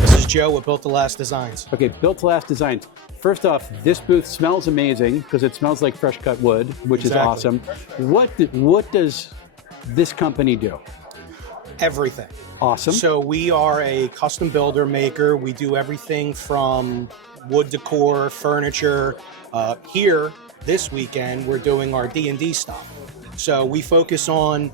This is Joe with Built to Last Designs. Okay, Built to Last Designs. First off, this booth smells amazing because it smells like fresh cut wood, which is awesome. What does this company do? Everything. Awesome. So we are a custom builder maker. We do everything from wood decor, furniture. Here, this weekend, we're doing our D&D stuff. So we focus on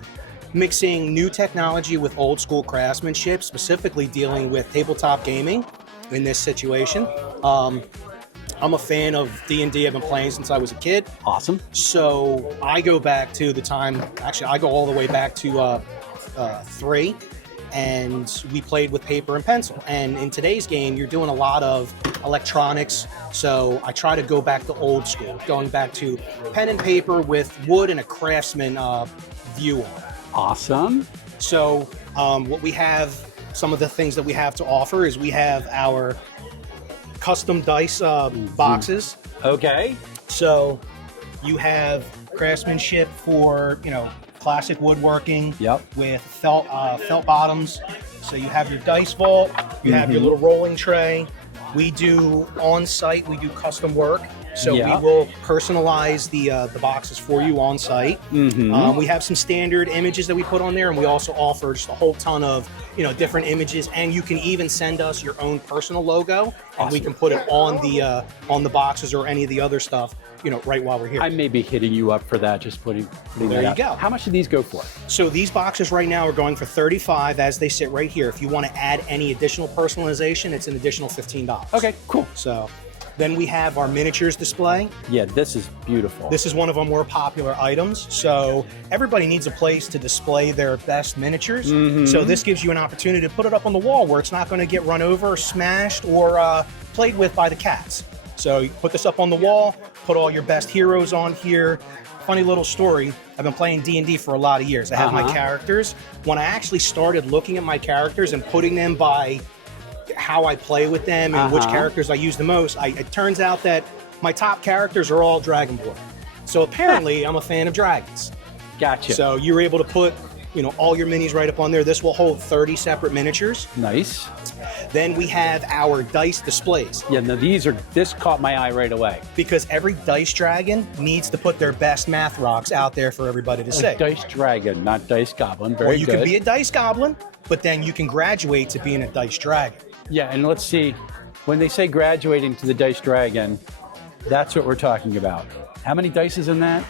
mixing new technology with old school craftsmanship, specifically dealing with tabletop gaming in this situation. I'm a fan of D&D. I've been playing since I was a kid. Awesome. So I go back to the time, actually I go all the way back to 3, and we played with paper and pencil. And in today's game, you're doing a lot of electronics, so I try to go back to old school, going back to pen and paper with wood and a craftsman view on it. Awesome. So what we have, some of the things that we have to offer is we have our custom dice boxes. Okay. So you have craftsmanship for, classic woodworking. Yep. With felt bottoms. So you have your dice vault, you have your little rolling tray. We do on-site, we do custom work. So we will personalize the boxes for you on site. We have some standard images that we put on there, and we also offer just a whole ton of different images. And you can even send us your own personal logo, and we can put it on the boxes or any of the other stuff, right while we're here. I may be hitting you up for that, just putting there that you out. go. How much do these go for? So these boxes right now are going for $35 as they sit right here. If you want to add any additional personalization, it's an additional $15. Okay, cool. So then we have our miniatures display. Yeah, this is beautiful. This is one of our more popular items. So everybody needs a place to display their best miniatures. So this gives you an opportunity to put it up on the wall where it's not going to get run over, smashed, or played with by the cats. So you put this up on the wall, put all your best heroes on here. Funny little story, I've been playing D&D for a lot of years. I have my characters. When I actually started looking at my characters and putting them by how I play with them and which characters I use the most, it turns out that my top characters are all Dragonborn. So apparently I'm a fan of dragons. Gotcha. So you're able to put all your minis right up on there. This will hold 30 separate miniatures. Nice. Then we have our dice displays. Yeah, now this caught my eye right away. Because every dice dragon needs to put their best math rocks out there for everybody to see. Dice dragon, not dice goblin. Very Or you good. can be a dice goblin, but then you can graduate to being a dice dragon. Yeah, and let's see, when they say graduating to the dice dragon, that's what we're talking about. How many dice is in that?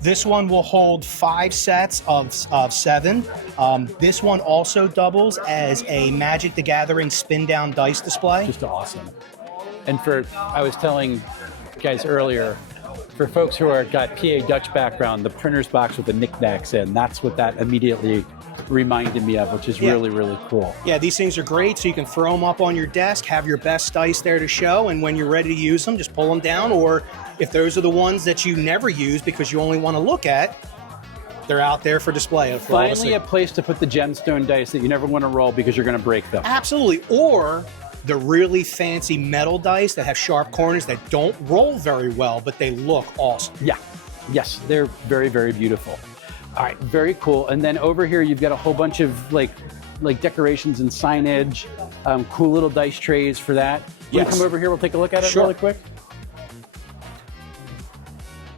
This one will hold 5 sets of 7. This one also doubles as a Magic the Gathering spin-down dice display. Just awesome. And I was telling guys earlier, for folks who got PA Dutch background, the printer's box with the knickknacks in, that's what that immediately reminded me of, which is really, really cool. Yeah, these things are great, so you can throw them up on your desk, have your best dice there to show, and when you're ready to use them, just pull them down, or if those are the ones that you never use because you only want to look at, they're out there for display. Finally a place to put the gemstone dice that you never want to roll because you're going to break them. Absolutely. Or the really fancy metal dice that have sharp corners that don't roll very well, but they look awesome. Yeah. Yes, they're very, very beautiful. All right, very cool. And then over here, you've got a whole bunch of like decorations and signage, cool little dice trays for that. You want to come over here? We'll take a look at it really quick.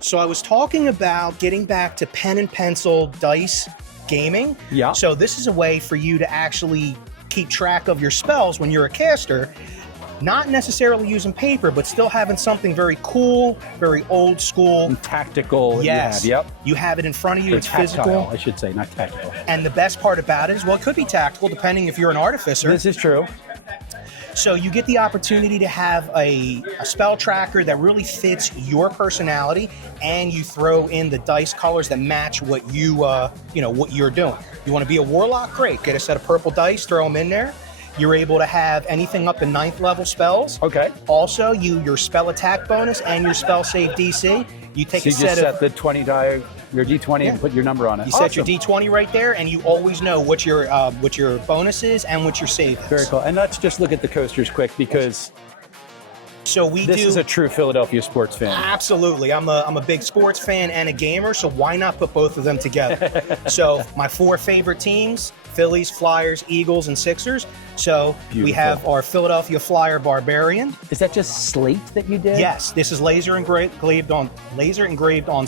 So I was talking about getting back to pen and pencil dice gaming. Yeah. So this is a way for you to actually keep track of your spells when you're a caster. Not necessarily using paper, but still having something very cool, very old school. And tactical. Yes. Yep. You have it in front of you. It's tactile, physical. I should say, not tactical. And the best part about it is, well, it could be tactical depending if you're an artificer. This is true. So you get the opportunity to have a spell tracker that really fits your personality, and you throw in the dice colors that match what what you're doing. You want to be a warlock? Great. Get a set of purple dice, throw them in there. You're able to have anything up to 9th level spells. Okay. Also, your spell attack bonus and your spell save DC. You take So a you set just set the 20 die, your D20, and put your number on it. You set your D20 right there, and you always know what your bonus is and what your save is. Very cool. And let's just look at the coasters quick because So This is a true Philadelphia sports fan. Absolutely. I'm a big sports fan and a gamer, so why not put both of them together? So my 4 favorite teams, Phillies, Flyers, Eagles, and Sixers. So we have our Philadelphia Flyer Barbarian. Is that just slate that you did? Yes, this is laser engraved on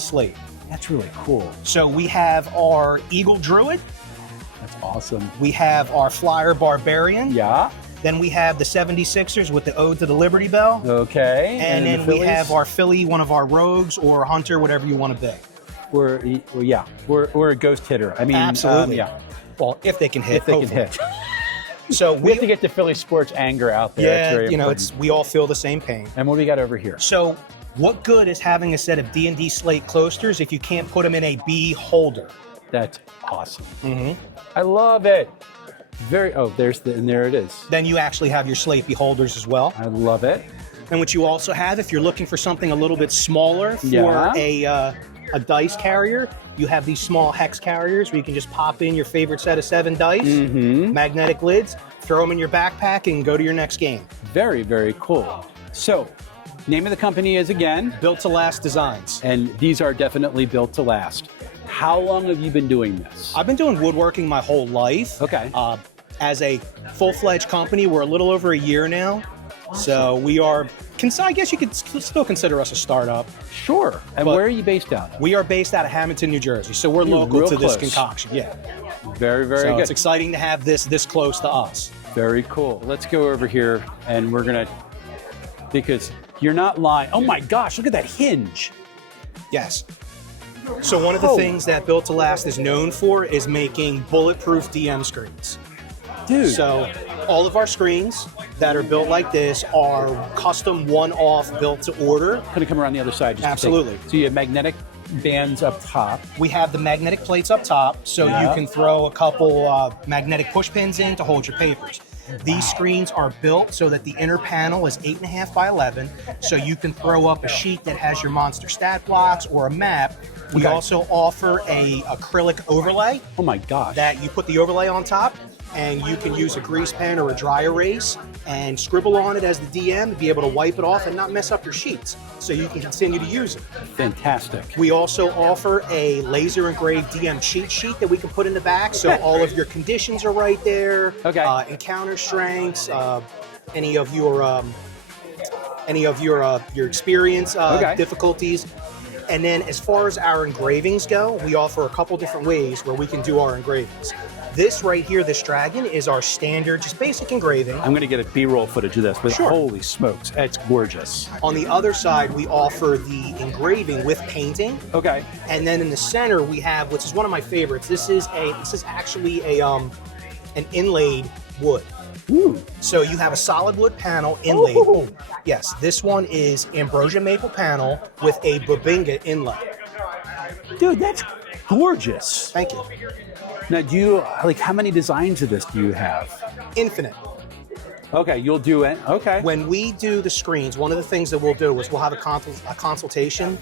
slate. That's really cool. So we have our Eagle Druid. That's awesome. We have our Flyer Barbarian. Yeah. Then we have the 76ers with the Ode to the Liberty Bell. Okay. And then we have our Philly, one of our rogues or hunter, whatever you want to be. We're a ghost hitter. I mean, absolutely. Yeah. Well, if they can hit. If they can hit. So we have to get the Philly sports anger out there. Yeah, That's very we all feel the same pain. And what do we got over here? So what good is having a set of D&D slate coasters if you can't put them in a bee holder? That's awesome. Mm-hmm. I love it. There it is. Then you actually have your slate beholders as well. I love it. And what you also have, if you're looking for something a little bit smaller for a dice carrier, you have these small hex carriers where you can just pop in your favorite set of 7 dice, magnetic lids, throw them in your backpack, and go to your next game. Very, very cool. So, name of the company is again? Built to Last Designs. And these are definitely built to last. How long have you been doing this? I've been doing woodworking my whole life. Okay. As a full-fledged company, we're a little over a year now. Awesome. So we are, I guess you could still consider us a startup. Sure. And where are you based out of? We are based out of Hamilton, New Jersey. So we're local to this concoction. Yeah. Very, very good. It's exciting to have this close to us. Very cool. Let's go over here and we're going to, because you're not lying. Oh my gosh, look at that hinge. Yes. So one of the things that Built to Last is known for is making bulletproof DM screens. Dude. So all of our screens that are built like this are custom one-off built to order. Going to come around the other side. Absolutely. So you have magnetic bands up top. We have the magnetic plates up top, so you can throw a couple magnetic push pins in to hold your papers. These screens are built so that the inner panel is 8.5 by 11, so you can throw up a sheet that has your monster stat blocks or a map. We also offer a acrylic overlay. Oh my gosh. That you put the overlay on top, and you can use a grease pen or a dry erase and scribble on it as the DM to be able to wipe it off and not mess up your sheets, so you can continue to use it. Fantastic. We also offer a laser engraved DM cheat sheet that we can put in the back, so all of your conditions are right there. Okay. Encounter strengths, any of your experience difficulties. And then as far as our engravings go, we offer a couple different ways where we can do our engravings. This right here, this dragon, is our standard, just basic engraving. I'm going to get a B-roll footage of this, but holy smokes, it's gorgeous. On the other side, we offer the engraving with painting. Okay. And then in the center, we have, which is one of my favorites. This is actually an inlaid wood. Ooh. So you have a solid wood panel inlaid. Ooh. Yes, this one is ambrosia maple panel with a babinga inlay. Dude, that's gorgeous. Thank you. Now, how many designs of this do you have? Infinite. Okay, you'll do it. Okay. When we do the screens, one of the things that we'll do is we'll have a consultation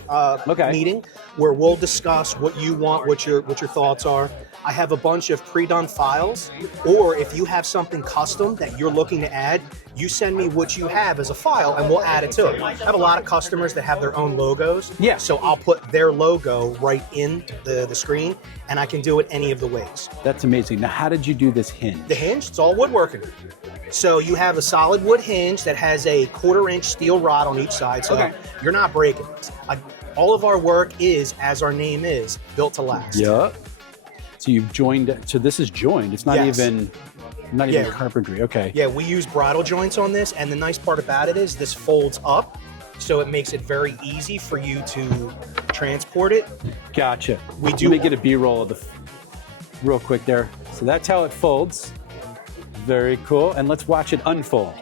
meeting where we'll discuss what you want, what your thoughts are. I have a bunch of pre-done files, or if you have something custom that you're looking to add, you send me what you have as a file and we'll add it to it. I have a lot of customers that have their own logos. Yeah. So I'll put their logo right in the screen, and I can do it any of the ways. That's amazing. Now, how did you do this hinge? The hinge, it's all woodworking. So you have a solid wood hinge that has a 1/4-inch steel rod on each side, so you're not breaking it. All of our work is, as our name is, built to last. Yeah. So you've joined. So this is joined. It's not even carpentry. Okay. Yeah, we use bridle joints on this, and the nice part about it is this folds up, so it makes it very easy for you to transport it. Gotcha. Let me get a B-roll of real quick there. So that's how it folds. Very cool. And let's watch it unfold.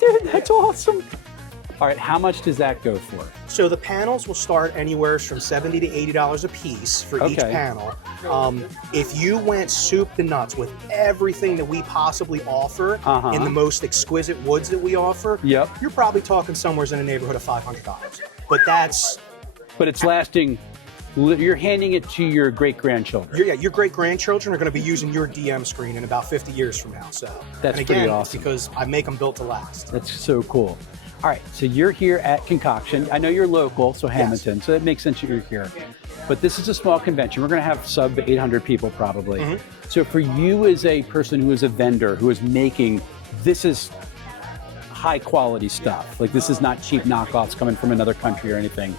Dude, that's awesome. All right, how much does that go for? So the panels will start anywhere from $70 to $80 a piece for each panel. If you went soup to nuts with everything that we possibly offer in the most exquisite woods that we offer, you're probably talking somewhere in the neighborhood of $500. But it's lasting You're handing it to your great-grandchildren. Your great-grandchildren are going to be using your DM screen in about 50 years from now. So that's and again, pretty awesome. It's because I make them built to last. That's so cool. All right, so you're here at Concoction. I know you're local, so Hamilton, yes. so it makes sense that you're here. But this is a small convention. We're going to have sub 800 people probably. Mm-hmm. So for you as a person who is a vendor, who is making, this is high quality stuff. Like, this is not cheap knockoffs coming from another country or anything.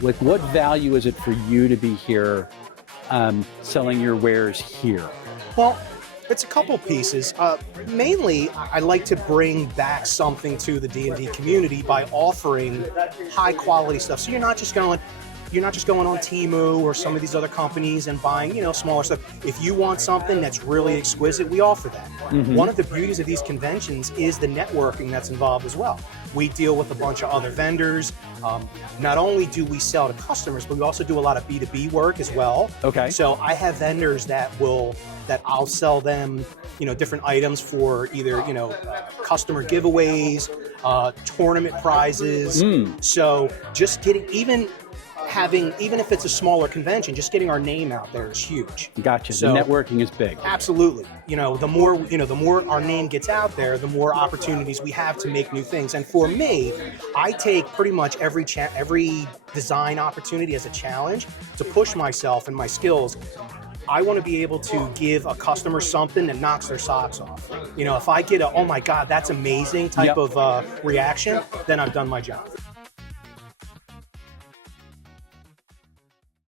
Like, what value is it for you to be here selling your wares here? Well, it's a couple pieces. Mainly, I like to bring back something to the D&D community by offering high quality stuff. So you're not just going on Temu or some of these other companies and buying, smaller stuff. If you want something that's really exquisite, we offer that. Mm-hmm. One of the beauties of these conventions is the networking that's involved as well. We deal with a bunch of other vendors. Not only do we sell to customers, but we also do a lot of B2B work as well. Okay. So I have vendors that I'll sell them, different items for either, customer giveaways, tournament prizes. So just getting, even if it's a smaller convention, just getting our name out there is huge. Gotcha. So, the networking is big. Absolutely. The more our name gets out there, the more opportunities we have to make new things. And for me, I take pretty much every design opportunity as a challenge to push myself and my skills. I want to be able to give a customer something that knocks their socks off. If I get a, oh my God, that's amazing type of reaction, then I've done my job.